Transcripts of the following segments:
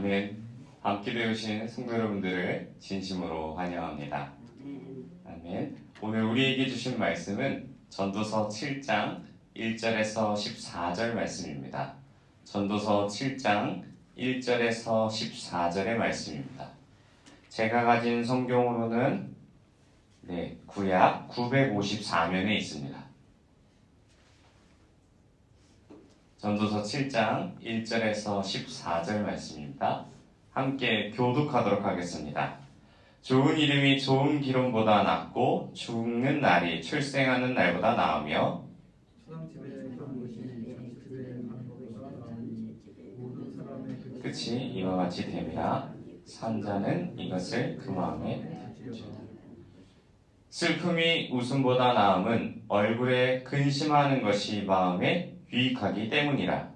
아멘. 함께 되오신 성도 여러분들을 진심으로 환영합니다. 아멘. 오늘 우리에게 주신 말씀은 전도서 7장 1절에서 14절 말씀입니다. 전도서 7장 1절에서 14절의 말씀입니다. 제가 가진 성경으로는 구약 954면에 있습니다. 전도서 7장 1절에서 14절 말씀입니다. 함께 교독하도록 하겠습니다. 좋은 이름이 좋은 기름보다 낫고 죽는 날이 출생하는 날보다 나으며 끝이 이와 같이 됨이라. 산자는 이것을 그 마음에 슬픔이 웃음보다 나음은 얼굴에 근심하는 것이 마음에 유익하기 때문이라.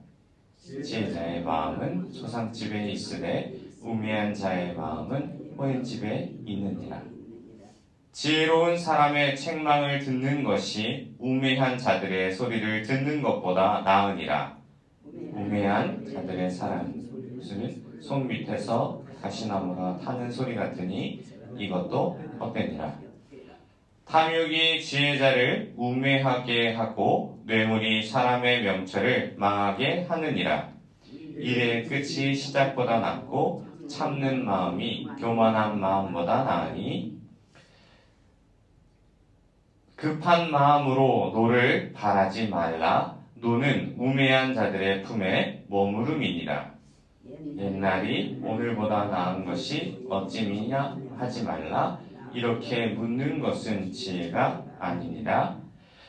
지혜자의 마음은 초상집에 있으되 우매한 자의 마음은 호연집에 있느니라. 지혜로운 사람의 책망을 듣는 것이 우매한 자들의 소리를 듣는 것보다 나으니라. 우매한 자들의 사람은 손 밑에서 가시나무가 타는 소리 같으니 이것도 헛되니라. 탐욕이 지혜자를 우매하게 하고 뇌물이 사람의 명철을 망하게 하느니라. 일의 끝이 시작보다 낫고 참는 마음이 교만한 마음보다 나으니 급한 마음으로 노를 바라지 말라. 노는 우매한 자들의 품에 머무름이니라. 옛날이 오늘보다 나은 것이 어찌미냐 하지 말라. 이렇게 묻는 것은 지혜가 아니니라.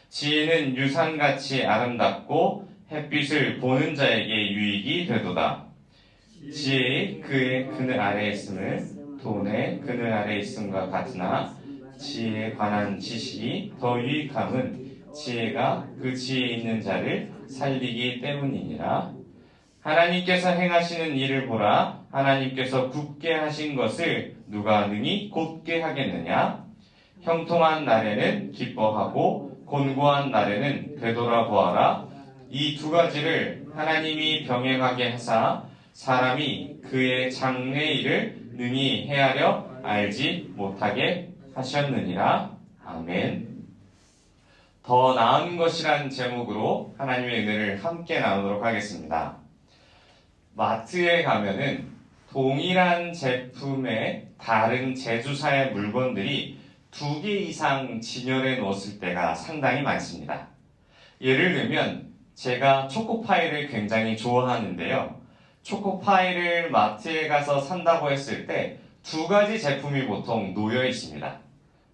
지혜는 유산같이 아름답고 햇빛을 보는 자에게 유익이 되도다. 지혜의 그의 그늘 아래에 있음은 돈의 그늘 아래에 있음과 같으나 지혜에 관한 지식이 더 유익함은 지혜가 그 지혜에 있는 자를 살리기 때문이니라. 하나님께서 행하시는 일을 보라. 하나님께서 굳게 하신 것을 누가 능히 곧게 하겠느냐? 형통한 날에는 기뻐하고 곤고한 날에는 되돌아보아라. 이 두 가지를 하나님이 병행하게 하사 사람이 그의 장래일을 능히 헤아려 알지 못하게 하셨느니라. 아멘. 더 나은 것이란 제목으로 하나님의 은혜를 함께 나누도록 하겠습니다. 마트에 가면은 동일한 제품의 다른 제조사의 물건들이 2개 이상 진열해 놓았을 때가 상당히 많습니다. 예를 들면 제가 초코파이를 굉장히 좋아하는데요. 초코파이를 마트에 가서 산다고 했을 때 2가지 제품이 보통 놓여 있습니다.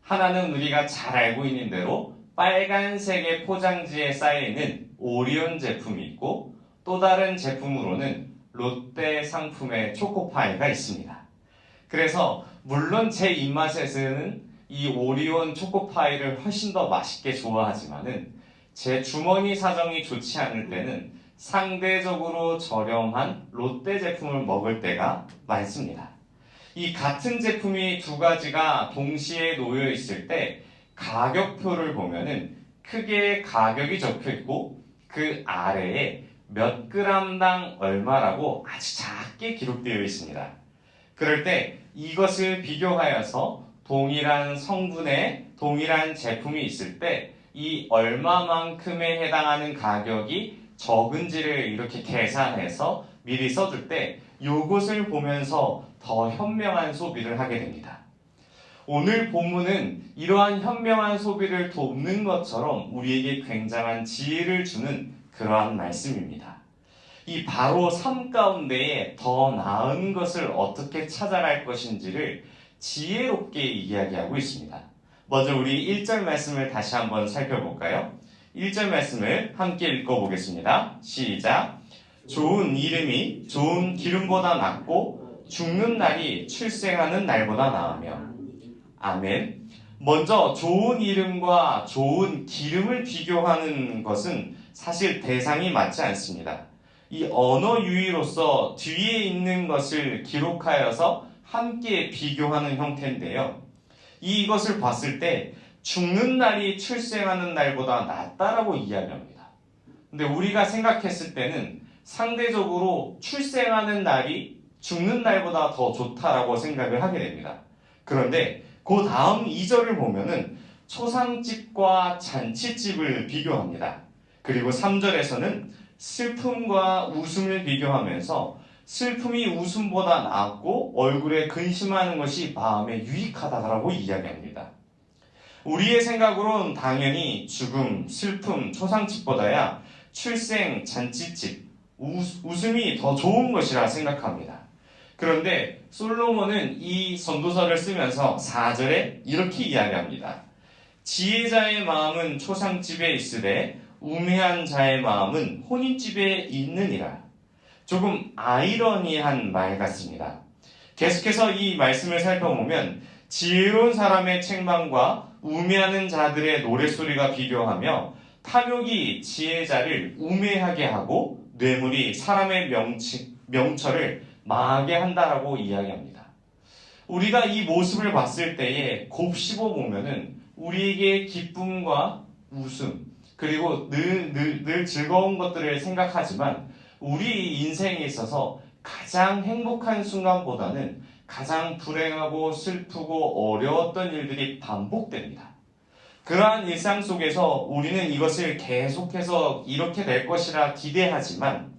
하나는 우리가 잘 알고 있는 대로 빨간색의 포장지에 쌓여 있는 오리온 제품이 있고 또 다른 제품으로는 롯데 상품의 초코파이가 있습니다. 그래서 물론 제 입맛에서는 이 오리온 초코파이를 훨씬 더 맛있게 좋아하지만은 제 주머니 사정이 좋지 않을 때는 상대적으로 저렴한 롯데 제품을 먹을 때가 많습니다. 이 같은 제품이 2가지가 동시에 놓여 있을 때 가격표를 보면은 크게 가격이 적혀 있고 그 아래에 몇 그램당 얼마라고 아주 작게 기록되어 있습니다. 그럴 때 이것을 비교하여서 동일한 성분의 동일한 제품이 있을 때 이 얼마만큼에 해당하는 가격이 적은지를 이렇게 계산해서 미리 써줄 때 이것을 보면서 더 현명한 소비를 하게 됩니다. 오늘 본문은 이러한 현명한 소비를 돕는 것처럼 우리에게 굉장한 지혜를 주는 그러한 말씀입니다. 이 바로 삶 가운데에 더 나은 것을 어떻게 찾아갈 것인지를 지혜롭게 이야기하고 있습니다. 먼저 우리 1절 말씀을 다시 한번 살펴볼까요? 1절 말씀을 함께 읽어보겠습니다. 시작! 좋은 이름이 좋은 기름보다 낫고 죽는 날이 출생하는 날보다 나으며. 아멘. 먼저 좋은 이름과 좋은 기름을 비교하는 것은 사실 대상이 맞지 않습니다. 이 언어 유희로서 뒤에 있는 것을 기록하여서 함께 비교하는 형태인데요. 이것을 봤을 때 죽는 날이 출생하는 날보다 낫다라고 이야기합니다. 근데 우리가 생각했을 때는 상대적으로 출생하는 날이 죽는 날보다 더 좋다라고 생각을 하게 됩니다. 그런데 그 다음 2절을 보면은 초상집과 잔치집을 비교합니다. 그리고 3절에서는 슬픔과 웃음을 비교하면서 슬픔이 웃음보다 낫고 얼굴에 근심하는 것이 마음에 유익하다라고 이야기합니다. 우리의 생각으로는 당연히 죽음, 슬픔, 초상집보다야 출생, 잔치집, 웃음이 더 좋은 것이라 생각합니다. 그런데 솔로몬은 이 전도서를 쓰면서 4절에 이렇게 이야기합니다. 지혜자의 마음은 초상집에 있으되 우매한 자의 마음은 혼인집에 있느니라. 조금 아이러니한 말 같습니다. 계속해서 이 말씀을 살펴보면 지혜로운 사람의 책망과 우매하는 자들의 노랫소리가 비교하며 탐욕이 지혜자를 우매하게 하고 뇌물이 사람의 명철을 망하게 한다라고 이야기합니다. 우리가 이 모습을 봤을 때에 곱씹어 보면은 우리에게 기쁨과 웃음 그리고 늘 즐거운 것들을 생각하지만 우리 인생에 있어서 가장 행복한 순간보다는 가장 불행하고 슬프고 어려웠던 일들이 반복됩니다. 그러한 일상 속에서 우리는 이것을 계속해서 이렇게 될 것이라 기대하지만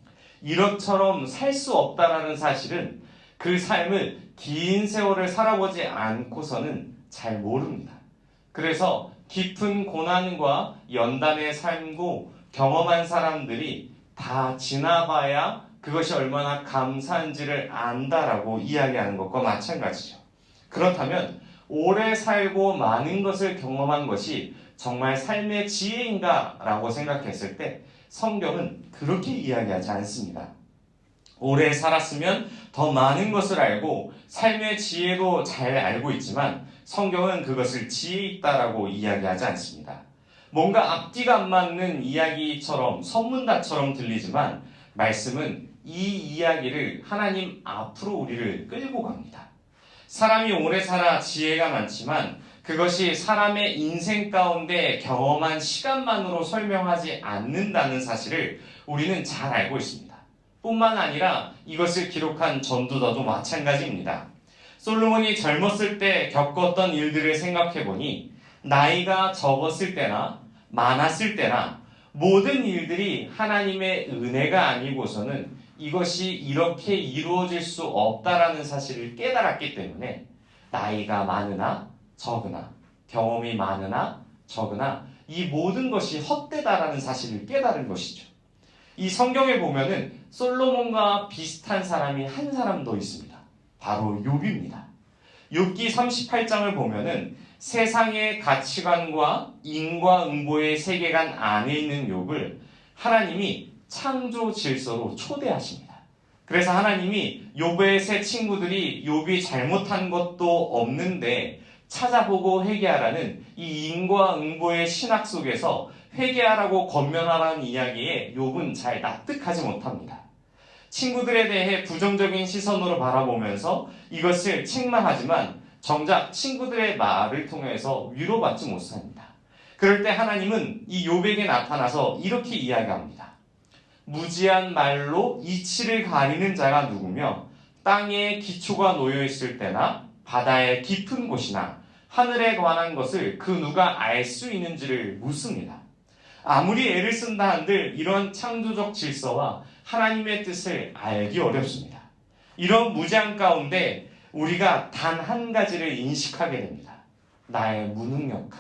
이것처럼 살 수 없다라는 사실은 그 삶을 긴 세월을 살아보지 않고서는 잘 모릅니다. 그래서 깊은 고난과 연단의 삶고 경험한 사람들이 다 지나봐야 그것이 얼마나 감사한지를 안다라고 이야기하는 것과 마찬가지죠. 그렇다면 오래 살고 많은 것을 경험한 것이 정말 삶의 지혜인가 라고 생각했을 때 성경은 그렇게 이야기하지 않습니다. 오래 살았으면 더 많은 것을 알고 삶의 지혜도 잘 알고 있지만 성경은 그것을 지혜 있다라고 이야기하지 않습니다. 뭔가 앞뒤가 안 맞는 이야기처럼 선문답처럼 들리지만 말씀은 이 이야기를 하나님 앞으로 우리를 끌고 갑니다. 사람이 오래 살아 지혜가 많지만 그것이 사람의 인생 가운데 경험한 시간만으로 설명하지 않는다는 사실을 우리는 잘 알고 있습니다. 뿐만 아니라 이것을 기록한 전도자도 마찬가지입니다. 솔로몬이 젊었을 때 겪었던 일들을 생각해보니 나이가 적었을 때나 많았을 때나 모든 일들이 하나님의 은혜가 아니고서는 이것이 이렇게 이루어질 수 없다라는 사실을 깨달았기 때문에 나이가 많으나 적으나 경험이 많으나 적으나 이 모든 것이 헛되다라는 사실을 깨달은 것이죠. 이 성경에 보면은 솔로몬과 비슷한 사람이 한 사람 더 있습니다. 바로 욥입니다. 욥기 38장을 보면은 세상의 가치관과 인과응보의 세계관 안에 있는 욥을 하나님이 창조 질서로 초대하십니다. 그래서 하나님이 욥의 세 친구들이 욥이 잘못한 것도 없는데 찾아보고 회개하라는 이 인과응보의 신학 속에서 회개하라고 권면하라는 이야기에 욥은 잘 납득하지 못합니다. 친구들에 대해 부정적인 시선으로 바라보면서 이것을 책망하지만 정작 친구들의 말을 통해서 위로받지 못합니다. 그럴 때 하나님은 이 욥에게 나타나서 이렇게 이야기합니다. 무지한 말로 이치를 가리는 자가 누구며 땅에 기초가 놓여 있을 때나 바다의 깊은 곳이나 하늘에 관한 것을 그 누가 알 수 있는지를 묻습니다. 아무리 애를 쓴다 한들 이런 창조적 질서와 하나님의 뜻을 알기 어렵습니다. 이런 무지한 가운데 우리가 단 한 가지를 인식하게 됩니다. 나의 무능력함,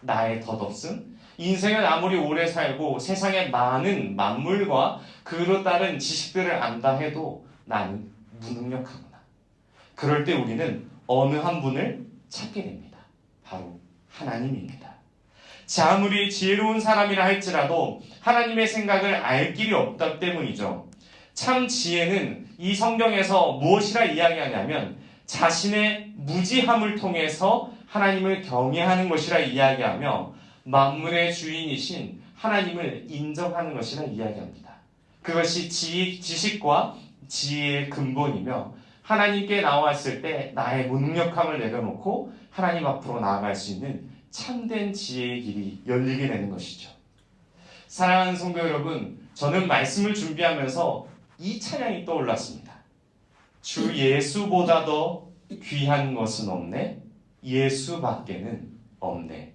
나의 덧없음, 인생을 아무리 오래 살고 세상의 많은 만물과 그로 따른 지식들을 안다 해도 나는 무능력하구나. 그럴 때 우리는 어느 한 분을 찾게 됩니다. 바로 하나님입니다. 아무리 지혜로운 사람이라 할지라도 하나님의 생각을 알 길이 없다 때문이죠. 참 지혜는 이 성경에서 무엇이라 이야기하냐면 자신의 무지함을 통해서 하나님을 경외하는 것이라 이야기하며 만물의 주인이신 하나님을 인정하는 것이라 이야기합니다. 그것이 지식과 지혜의 근본이며 하나님께 나왔을 때 나의 무능력함을 내려놓고 하나님 앞으로 나아갈 수 있는 참된 지혜의 길이 열리게 되는 것이죠. 사랑하는 성도 여러분, 저는 말씀을 준비하면서 이 찬양이 떠올랐습니다. 주 예수보다 더 귀한 것은 없네. 예수밖에는 없네.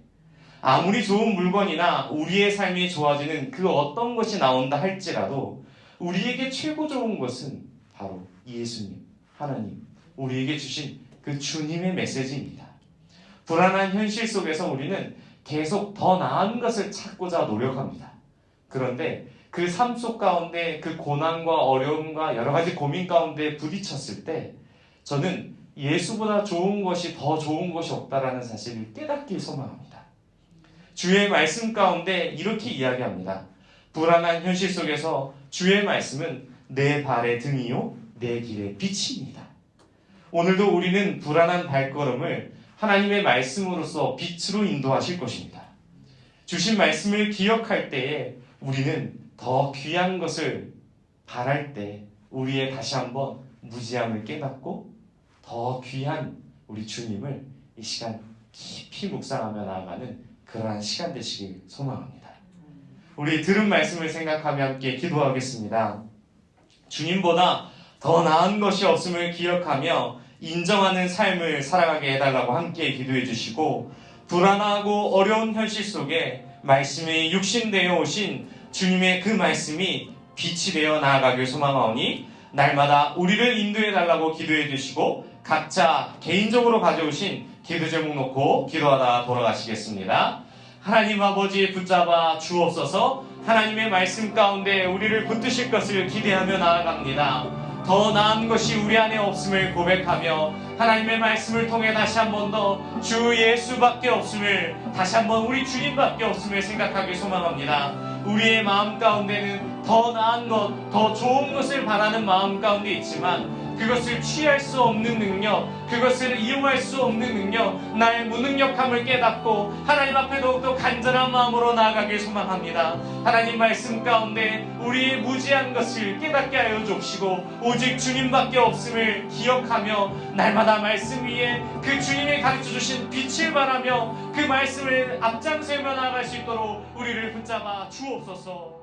아무리 좋은 물건이나 우리의 삶이 좋아지는 그 어떤 것이 나온다 할지라도 우리에게 최고 좋은 것은 바로 예수님, 하나님, 우리에게 주신 그 주님의 메시지입니다. 불안한 현실 속에서 우리는 계속 더 나은 것을 찾고자 노력합니다. 그런데 그 삶 속 가운데 그 고난과 어려움과 여러 가지 고민 가운데 부딪혔을 때 저는 예수보다 좋은 것이 더 좋은 것이 없다라는 사실을 깨닫길 소망합니다. 주의 말씀 가운데 이렇게 이야기합니다. 불안한 현실 속에서 주의 말씀은 내 발의 등이요 내 길의 빛입니다. 오늘도 우리는 불안한 발걸음을 하나님의 말씀으로써 빛으로 인도하실 것입니다. 주신 말씀을 기억할 때에 우리는 더 귀한 것을 바랄 때 우리의 다시 한번 무지함을 깨닫고 더 귀한 우리 주님을 이 시간 깊이 묵상하며 나아가는 그러한 시간 되시길 소망합니다. 우리 들은 말씀을 생각하며 함께 기도하겠습니다. 주님보다 더 나은 것이 없음을 기억하며 인정하는 삶을 살아가게 해달라고 함께 기도해 주시고, 불안하고 어려운 현실 속에 말씀이 육신되어 오신 주님의 그 말씀이 빛이 되어 나아가길 소망하오니 날마다 우리를 인도해 달라고 기도해 주시고, 각자 개인적으로 가져오신 기도 제목 놓고 기도하다 돌아가시겠습니다. 하나님 아버지 붙잡아 주옵소서. 하나님의 말씀 가운데 우리를 붙드실 것을 기대하며 나아갑니다. 더 나은 것이 우리 안에 없음을 고백하며 하나님의 말씀을 통해 다시 한 번 더 주 예수밖에 없음을, 다시 한 번 우리 주님밖에 없음을 생각하길 소망합니다. 우리의 마음 가운데는 더 나은 것, 더 좋은 것을 바라는 마음 가운데 있지만 그것을 취할 수 없는 능력, 그것을 이용할 수 없는 능력, 나의 무능력함을 깨닫고 하나님 앞에 더욱더 간절한 마음으로 나아가길 소망합니다. 하나님 말씀 가운데 우리의 무지한 것을 깨닫게 하여 주옵시고 오직 주님밖에 없음을 기억하며 날마다 말씀 위에 그 주님이 가르쳐 주신 빛을 바라며 그 말씀을 앞장서며 나아갈 수 있도록 우리를 붙잡아 주옵소서.